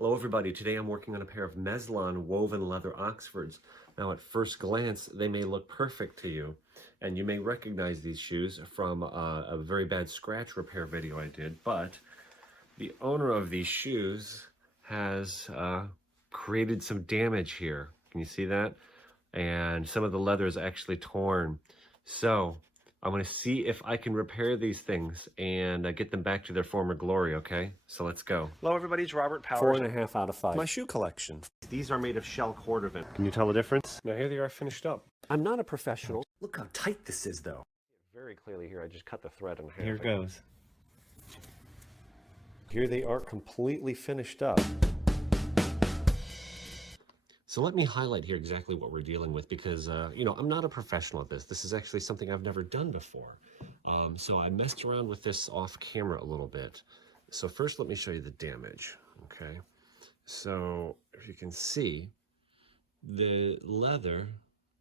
Hello everybody, today I'm working on a pair of Mezlan woven leather Oxfords. Now at first glance, they may look perfect to you, and you may recognize these shoes from a very bad scratch repair video I did, but the owner of these shoes has created some damage here. Can you see that? And some of the leather is actually torn. So I'm going to see if I can repair these things and get them back to their former glory, okay? So let's go. Hello everybody, it's Robert Powers. 4.5 out of 5. My shoe collection. These are made of shell cordovan. Can you tell the difference? Now here they are finished up. I'm not a professional. Look how tight this is though. Very clearly here, I just cut the thread in half. Here it goes. Here they are completely finished up. So let me highlight here exactly what we're dealing with because, you know, I'm not a professional at this. This is actually something I've never done before. So I messed around with this off camera a little bit. So first let me show you the damage, okay? So if you can see, the leather,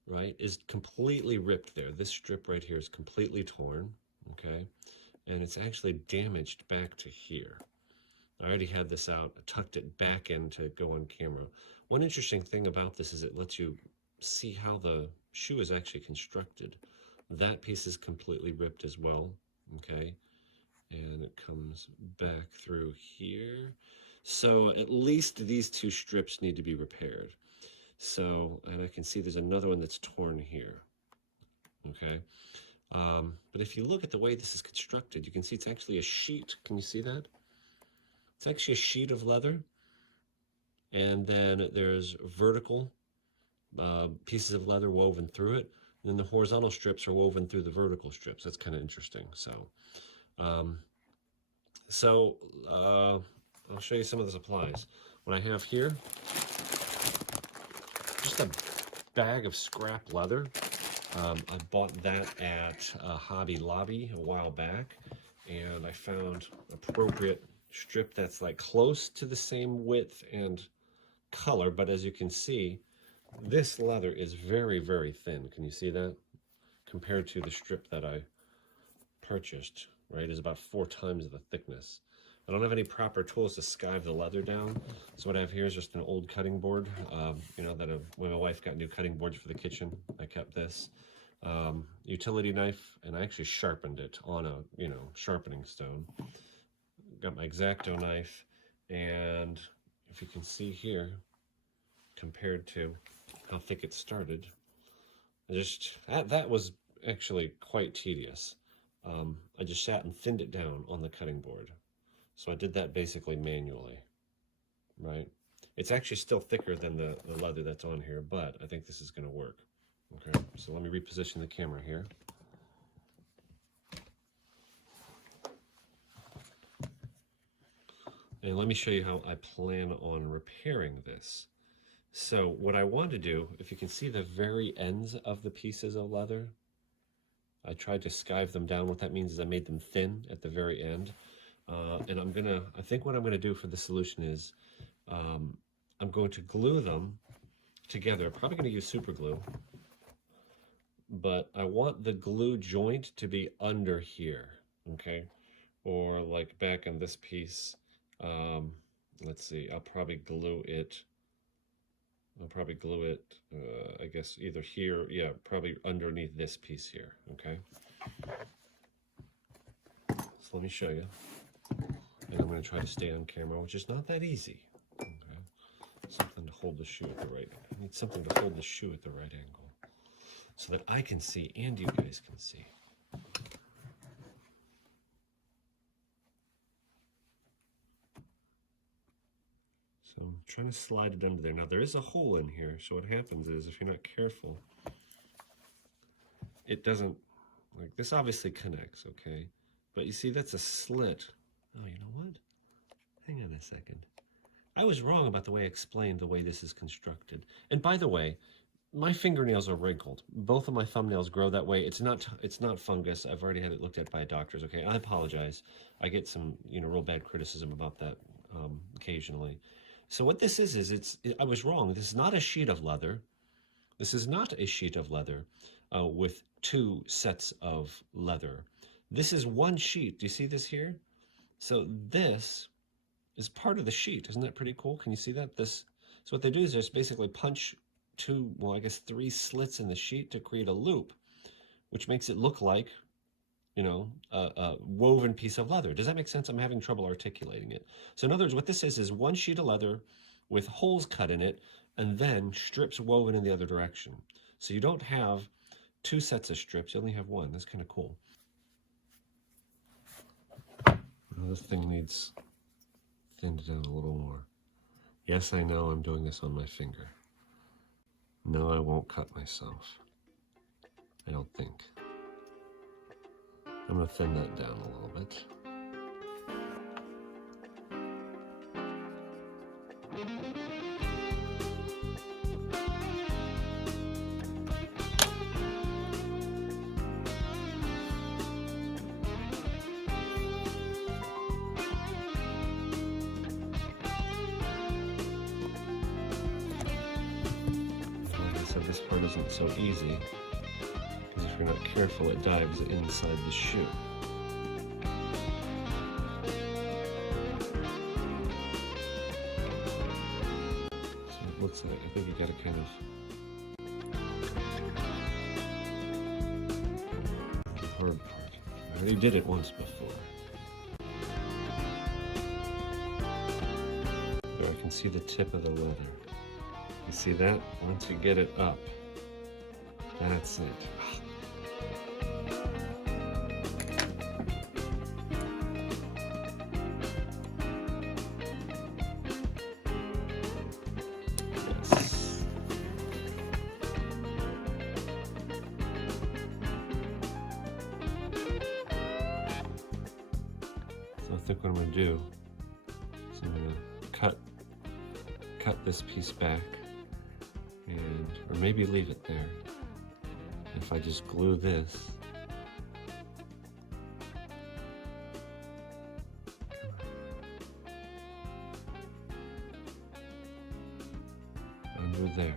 right, is completely ripped there. This strip right here is completely torn, okay? And it's actually damaged back to here. I already had this out, tucked it back in to go on camera. One interesting thing about this is it lets you see how the shoe is actually constructed. That piece is completely ripped as well, okay? And it comes back through here. So at least these two strips need to be repaired. So, and I can see there's another one that's torn here, okay? But if you look at the way this is constructed, you can see it's actually a sheet. Can you see that? It's actually a sheet of leather, and then there's vertical pieces of leather woven through it, and then the horizontal strips are woven through the vertical strips. That's kind of interesting. So, I'll show you some of the supplies. What I have here, just a bag of scrap leather. I bought that at Hobby Lobby a while back, and I found appropriate strip that's like close to the same width and color, but as you can see, this leather is very, very thin. Can you see that? Compared to the strip that I purchased, right, is about 4 times the thickness. I don't have any proper tools to skive the leather down, so what I have here is just an old cutting board, you know, that when my wife got new cutting boards for the kitchen, I kept this. Utility knife, and I actually sharpened it on a, you know, sharpening stone. Got my X-Acto knife, and if you can see here, compared to how thick it started, that was actually quite tedious. I just sat and thinned it down on the cutting board. So I did that basically manually, right? It's actually still thicker than the leather that's on here, but I think this is going to work. Okay, so let me reposition the camera here. And let me show you how I plan on repairing this. So what I want to do, if you can see the very ends of the pieces of leather, I tried to skive them down. What that means is I made them thin at the very end. And I think what I'm gonna do for the solution is, I'm going to glue them together. I'm probably gonna use super glue, but I want the glue joint to be under here, okay? Or like back in this piece. Let's see, I'll probably glue it, I guess either here, yeah, probably underneath this piece here, okay? So let me show you. And I'm going to try to stay on camera, which is not that easy, okay? Something to hold the shoe at the right, I need something to hold the shoe at the right angle so that I can see and you guys can see. So I'm trying to slide it under there. Now there is a hole in here, so what happens is if you're not careful, it doesn't, like this obviously connects, okay? But you see that's a slit. Oh, you know what? Hang on a second. I was wrong about the way I explained the way this is constructed. And by the way, my fingernails are wrinkled. Both of my thumbnails grow that way. It's not fungus. I've already had it looked at by doctors, okay? I apologize. I get some, you know, real bad criticism about that occasionally. So what this is I was wrong. This is not a sheet of leather. This is not a sheet of leather with 2 sets of leather. This is one sheet. Do you see this here? So this is part of the sheet. Isn't that pretty cool? Can you see that? So what they do is just basically punch I guess 3 slits in the sheet to create a loop, which makes it look like, you know, a woven piece of leather. Does that make sense? I'm having trouble articulating it. So in other words, what this is one sheet of leather with holes cut in it and then strips woven in the other direction. So you don't have 2 sets of strips, you only have 1. That's kind of cool. Well, this thing needs thinned down a little more. Yes, I know I'm doing this on my finger. No, I won't cut myself. I don't think. I'm going to thin that down a little bit. So this part isn't so easy, because if you're not careful, it dives inside the shoe. So it looks like, I think you gotta kind of... The hard part. I already did it once before. There, I can see the tip of the leather. You see that? Once you get it up, that's it. Yes. So I think what I'm going to do is I'm going to cut this piece back. Or maybe leave it there. If I just glue this, under there.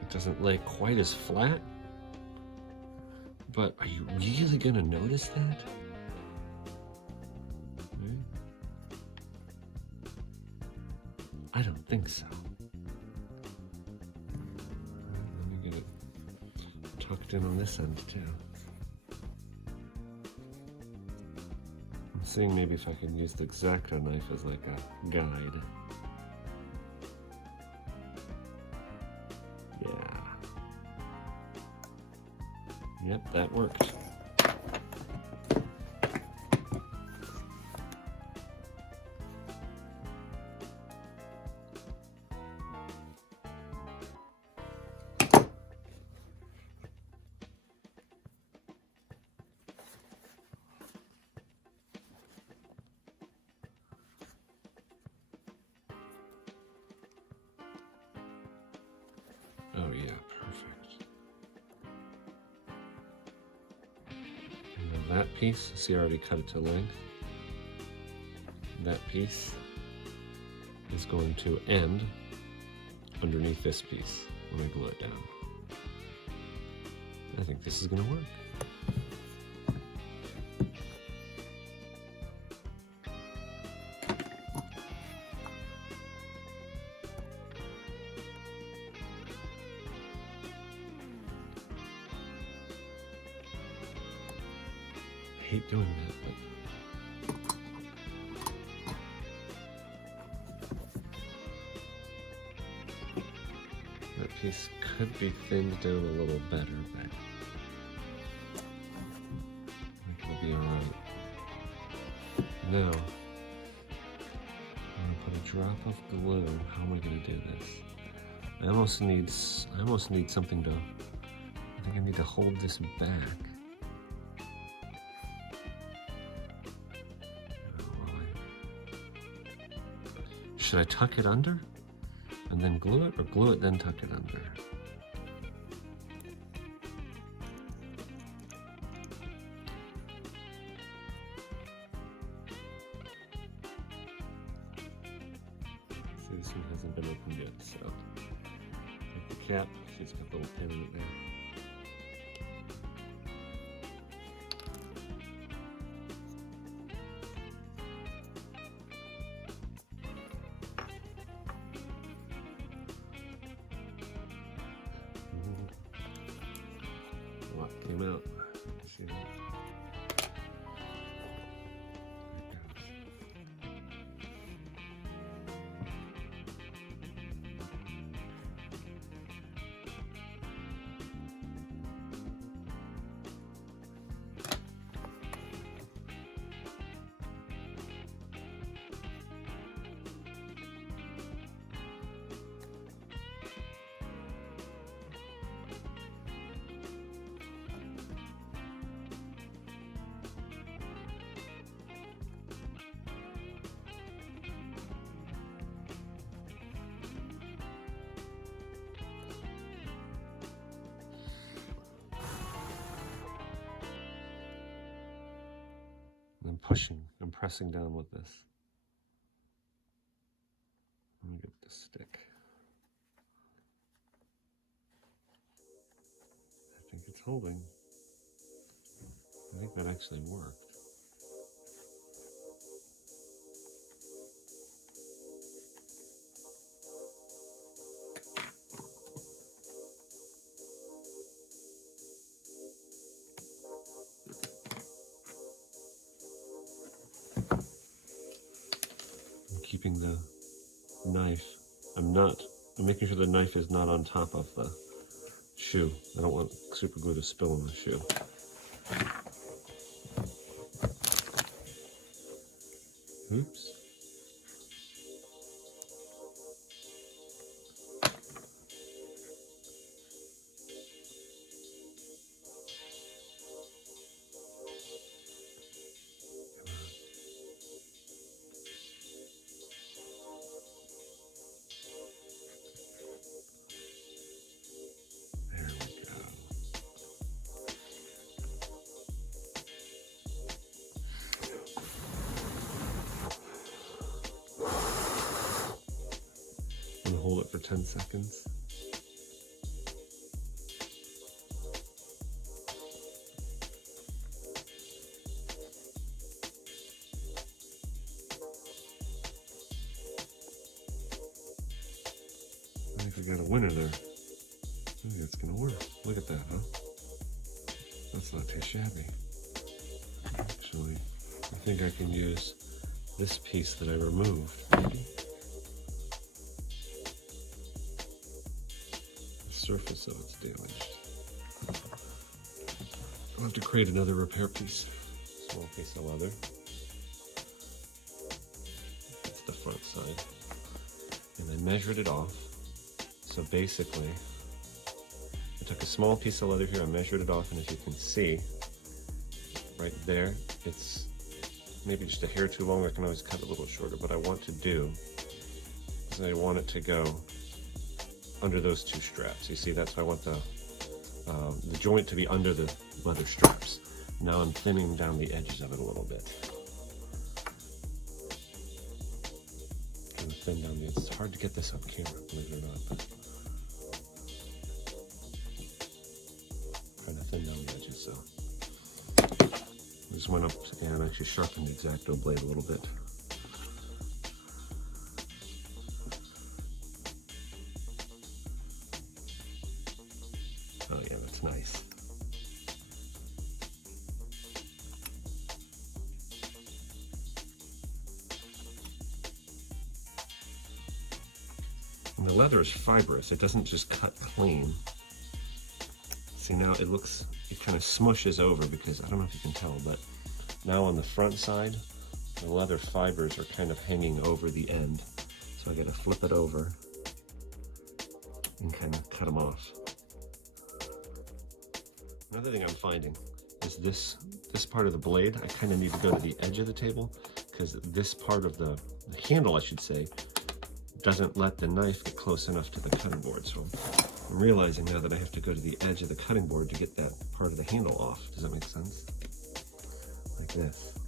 It doesn't lay quite as flat. But are you really gonna notice that? I don't think so. Let me get it tucked in on this end too. I'm seeing maybe if I can use the X-Acto knife as like a guide. Yep, that worked. Oh yeah, perfect. That piece, see I already cut it to length. That piece is going to end underneath this piece when I glue it down. I think this is going to work. I hate doing that, but that piece could be thinned down a little better, but I think it'll be alright. Now, I'm gonna put a drop of glue. How am I gonna do this? I almost need something to, I think I need to hold this back. Should I tuck it under and then glue it, or glue it then tuck it under? See, this one hasn't been opened yet. cap. See, it's got a little pin in it there. A lot came out. See that? I'm pushing, I'm pressing down with this. Let me get the stick. I think it's holding. I think that actually worked. Keeping the knife, I'm making sure the knife is not on top of the shoe. I don't want super glue to spill on the shoe. Oops. Hold it for 10 seconds. I think we got a winner there. I think it's gonna work. Look at that, huh? That's not too shabby. Actually, I think I can use this piece that I removed, maybe. Surface of it's damaged. I'll have to create another repair piece. Small piece of leather. That's the front side. And I measured it off. So basically, I took a small piece of leather here, I measured it off, and as you can see, right there, it's maybe just a hair too long. I can always cut it a little shorter. What I want to do is I want it to go under those two straps. You see, that's why I want the joint to be under the leather straps. Now I'm thinning down the edges of it a little bit. Kind of thin down the edges. It's hard to get this on camera, believe it or not. But trying to thin down the edges, so. I just went up and actually sharpened the X-Acto blade a little bit. Oh yeah, that's nice. And the leather is fibrous. It doesn't just cut clean. See, now it looks, it kind of smushes over because, I don't know if you can tell, but now on the front side, the leather fibers are kind of hanging over the end. So I gotta flip it over and kind of cut them off. Another thing I'm finding is this part of the blade, I kind of need to go to the edge of the table because this part of the handle, I should say, doesn't let the knife get close enough to the cutting board. So I'm realizing now that I have to go to the edge of the cutting board to get that part of the handle off. Does that make sense? Like this.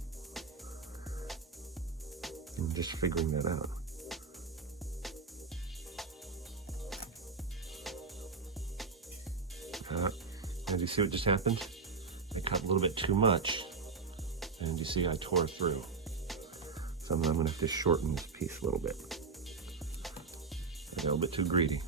I'm just figuring that out. And you see what just happened? I cut a little bit too much, and you see I tore through. So I'm gonna have to shorten this piece a little bit. I got a little bit too greedy.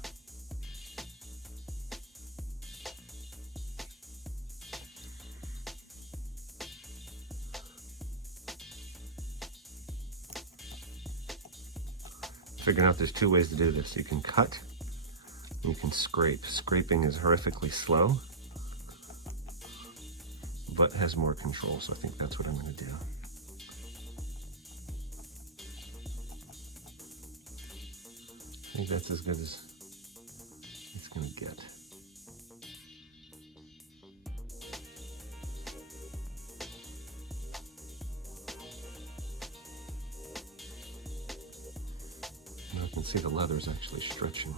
Figuring out there's two ways to do this. You can cut, and you can scrape. Scraping is horrifically slow, but has more control, so I think that's what I'm gonna do. I think that's as good as it's gonna get. Now I can see the leather is actually stretching.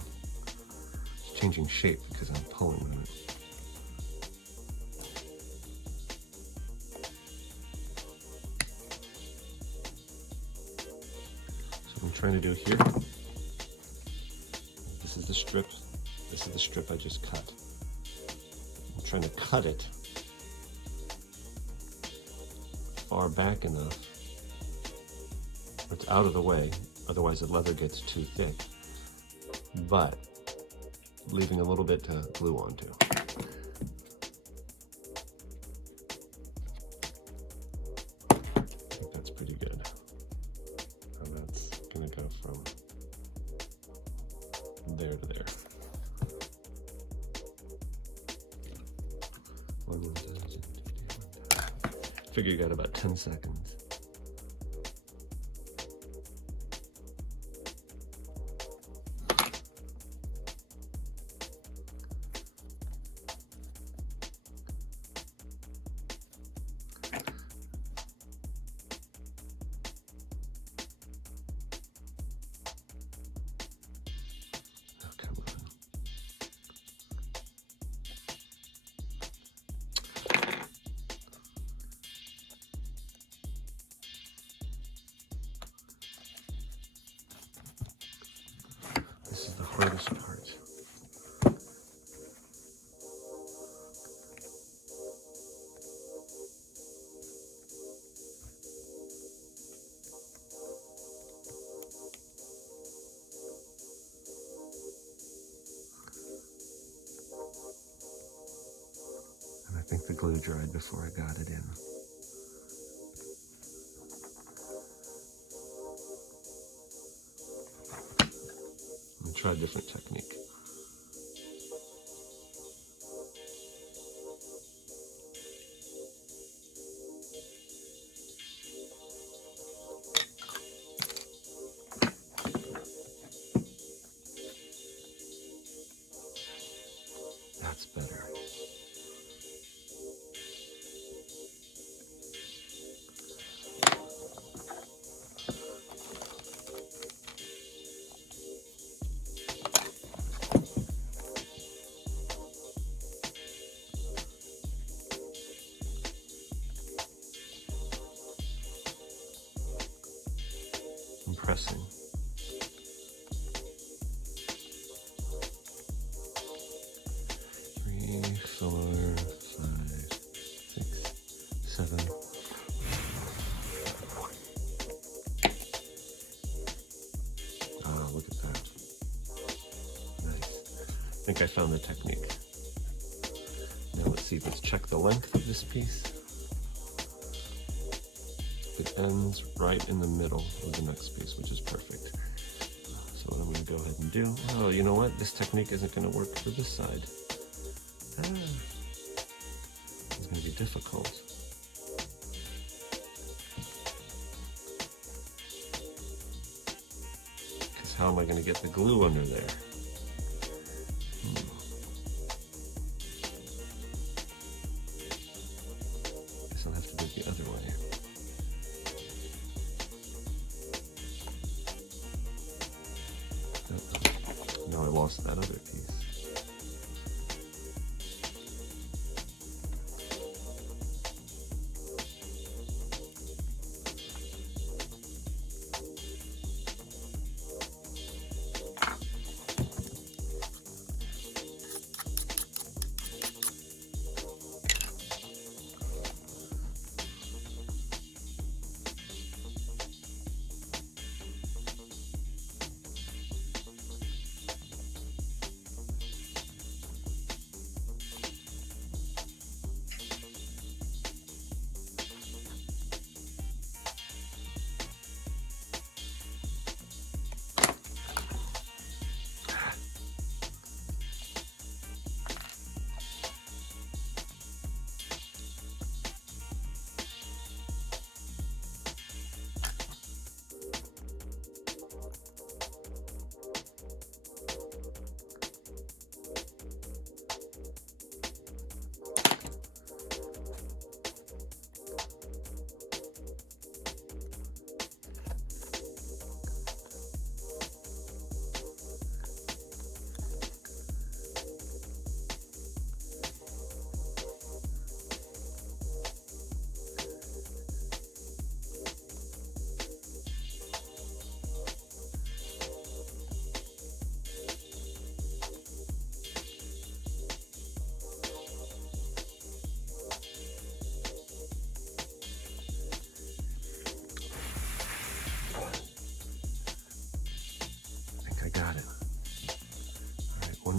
It's changing shape because I'm pulling on it. So what I'm trying to do here, this is the strip. This is the strip I just cut. I'm trying to cut it far back enough where it's out of the way, otherwise the leather gets too thick, but leaving a little bit to glue onto. I think that's pretty good. And that's gonna go from there to there. Figure you got about 10 seconds. This is the hardest part. And I think the glue dried before I got it in. Try a different technique. That's better. Pressing. Three, 4, 5, 6, 7. Ah, look at that. Nice. I think I found the technique. Now let's see, let's check the length of this piece. It ends right in the middle of the next piece, which is perfect. So what I'm going to go ahead and do, oh, you know what? This technique isn't going to work for this side. It's going to be difficult. Because how am I going to get the glue under there? Guess I'll have to do it the other way. No, I lost that other piece.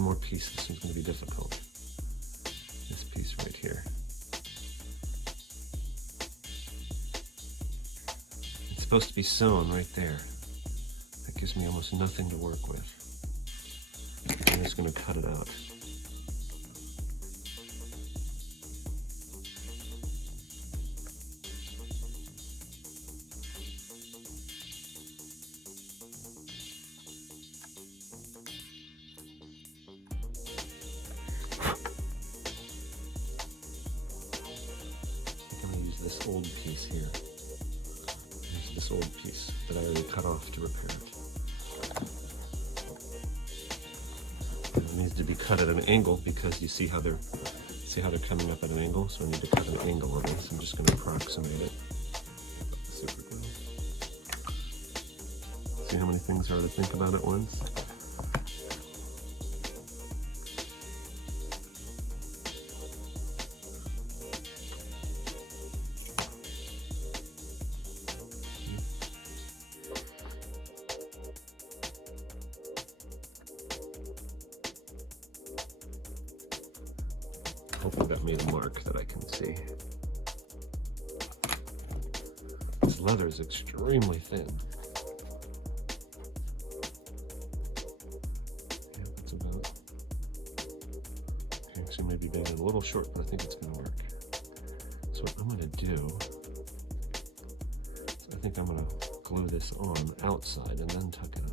more piece. This one's going to be difficult. This piece right here. It's supposed to be sewn right there. That gives me almost nothing to work with. I'm just going to cut it out. This old piece here. There's this old piece that I already cut off to repair it. It needs to be cut at an angle because you see how they're coming up at an angle. So I need to cut an angle on this. I'm just going to approximate it. Super glue. See how many things are to think about at once? Hopefully that made a mark that I can see. This leather is extremely thin. Yeah, that's about. Okay, actually maybe being a little short, but I think it's going to work. So what I'm going to do is I think I'm going to glue this on outside and then tuck it under.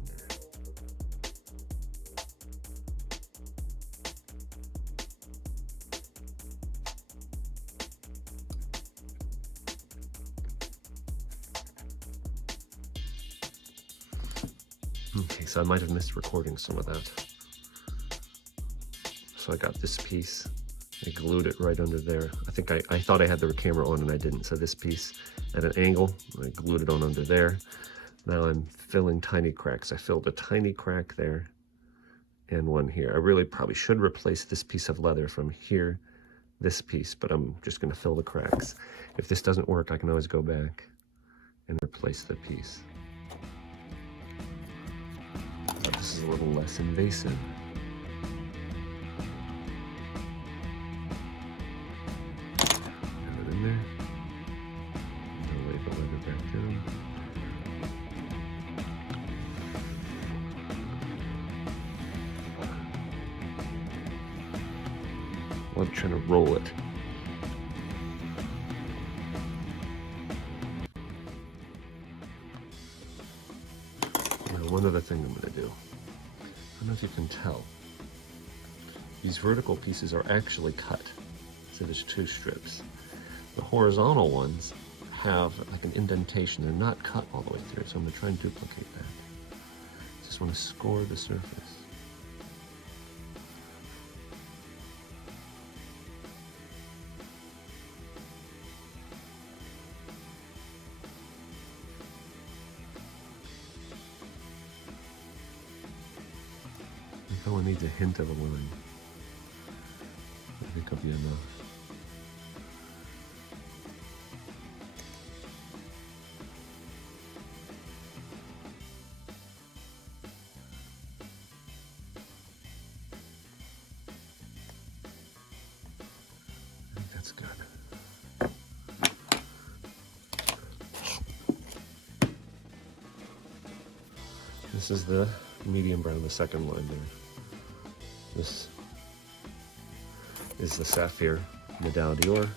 Okay, so I might have missed recording some of that. So I got this piece, I glued it right under there. I think I thought I had the camera on and I didn't. So this piece at an angle, I glued it on under there. Now I'm filling tiny cracks. I filled a tiny crack there and one here. I really probably should replace this piece of leather from here, this piece, but I'm just gonna fill the cracks. If this doesn't work, I can always go back and replace the piece. But this is a little less invasive. Put it in there. Lay the leather back down. I'm trying to roll it. One other thing I'm going to do. I don't know if you can tell. These vertical pieces are actually cut. So there's two strips. The horizontal ones have like an indentation. They're not cut all the way through. So I'm going to try and duplicate that. Just want to score the surface. Someone needs a hint of a line. I think it'll be enough. I think that's good. This is the medium brown, the second line there. This is the Sapphire Medal d'Or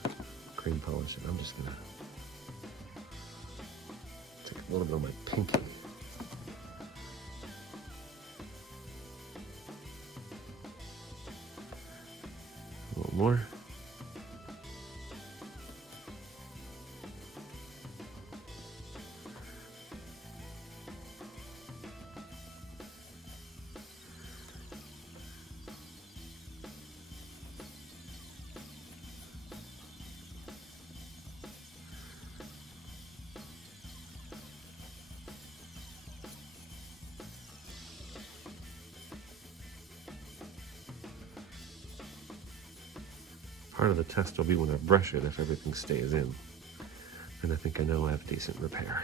cream polish, and I'm just gonna take a little bit of my pinky. A little more. Part of the test will be when I brush it if everything stays in. And I think I know I have decent repair.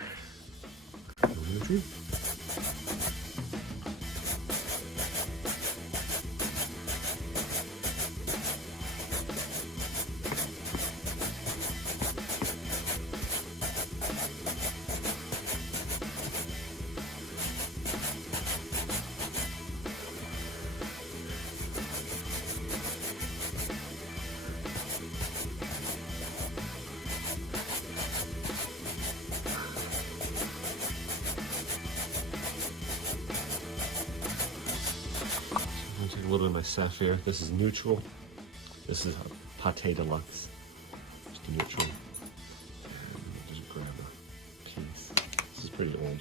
little of my sapphire. This is neutral. This is a pate deluxe. Just a neutral. And just grab a piece. This is pretty old.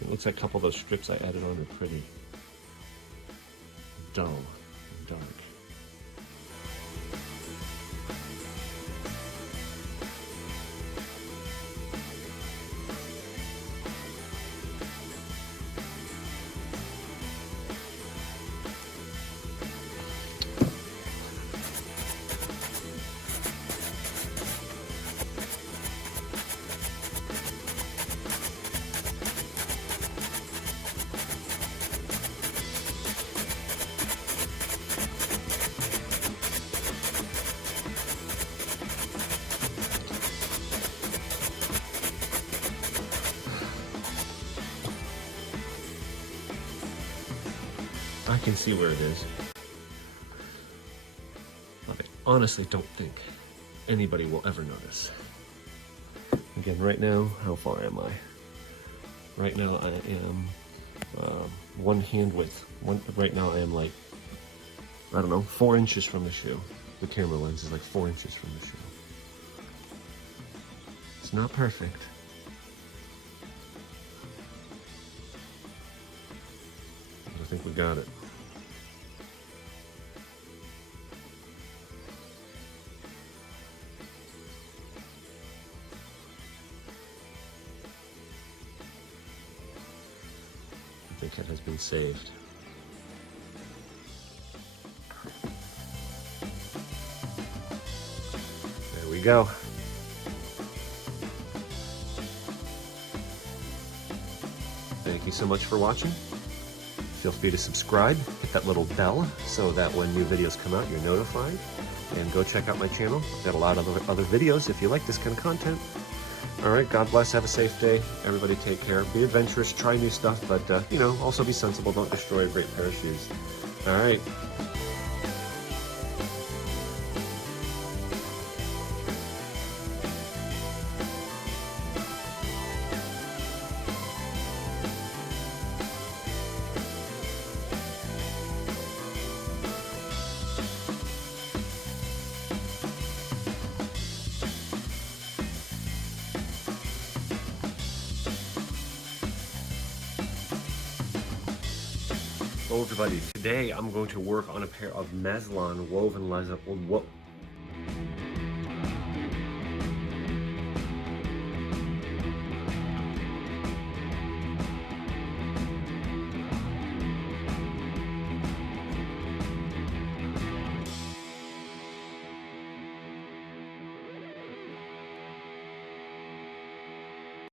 It looks like a couple of those strips I added on are pretty dull and dark. I can see where it is. I honestly don't think anybody will ever notice. Again, right now, how far am I? Right now I am one hand width. Right now I am like, I don't know, 4 inches from the shoe. The camera lens is like 4 inches from the shoe. It's not perfect. I think we got it. I think it has been saved. There we go. Thank you so much for watching. Feel free to subscribe, hit that little bell so that when new videos come out, you're notified. And go check out my channel. I've got a lot of other videos if you like this kind of content. All right, God bless, have a safe day. Everybody take care. Be adventurous, try new stuff, but, you know, also be sensible. Don't destroy a great pair of shoes. All right. Hello everybody, today I'm going to work on a pair of Mezlan woven leather,